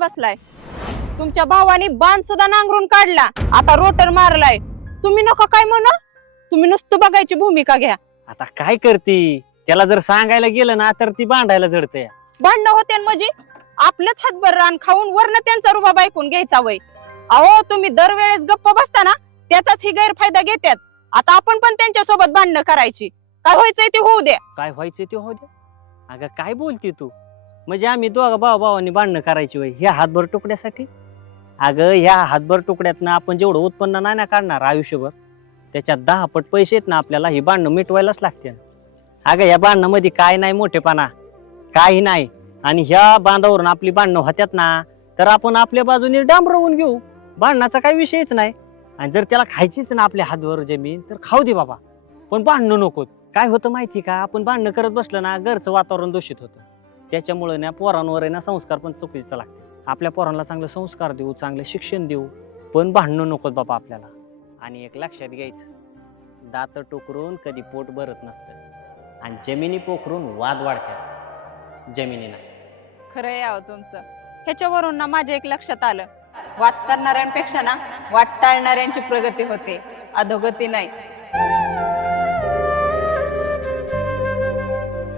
बसलाय. तुमच्या भावाने बाण सुद्धा नांगरून काढला. आता रोटर मारलाय. तुम्ही नका काय म्हणा? तुम्ही नुसतं बघायची भूमिका घ्या. आता काय करती? त्याला जर सांगायला गेलं ना तर ती भांडायला जडते भांडणं होते न म्हणजे आपलंच हातभर रान खाऊन वरनं त्यांचा रुबाब ऐकून घ्यायचा वय. अहो तुम्ही दरवेळेस गप्प बसता ना त्याचाच ही गैरफायदा घेतात आता आपण पण त्यांच्यासोबत भांडणं करायची. काय व्हायचंय ते होऊ द्या. काय व्हायचं ते हो दे अगं काय बोलती तू? म्हणजे आम्ही दोघा भाऊ भावानी भांडणं करायची वय ह्या हातभर तुकड्यासाठी अगं ह्या हातभर तुकड्यातनं आपण जेवढं उत्पन्न नाही ना काढणार आयुष्यभर त्याच्यात दहा पट पैसे आहेत ना आपल्याला ही भांडणं मिटवायलाच लागते. अगं या भांडणामध्ये काय नाही मोठेपणा काही नाही. आणि ह्या बांधावरून आपली भांडणं होत्यात ना तर आपण आपल्या बाजूने डांबरवून घेऊ. भांडणाचा काही विषयच नाही. आणि जर त्याला खायचीच ना आपल्या हातभर जमीन तर खाऊ दे बाबा. पण भांडणं नकोत. काय होतं माहिती का? आपण भांडणं करत बसलं ना घरचं वातावरण दूषित होतं. त्याच्यामुळे ना पोरांवर आहे ना संस्कार पण चुकीचा लागते आपल्या पोरांना चांगले संस्कार देऊ चांगलं शिक्षण देऊ पण भांडणं नकोत बाबा आपल्याला. आणि एक लक्षात घ्यायचं दात टोकरून कधी पोट भरत नसतं. आणि जमिनी पोखरून वाद वाढतात. जमिनी नाही. खरं यावं तुमचं. ह्याच्यावरून ना माझ्या एक लक्षात आलं. वाद करणाऱ्यांपेक्षा ना वाट टाळणाऱ्यांची प्रगती होते. अधोगती नाही.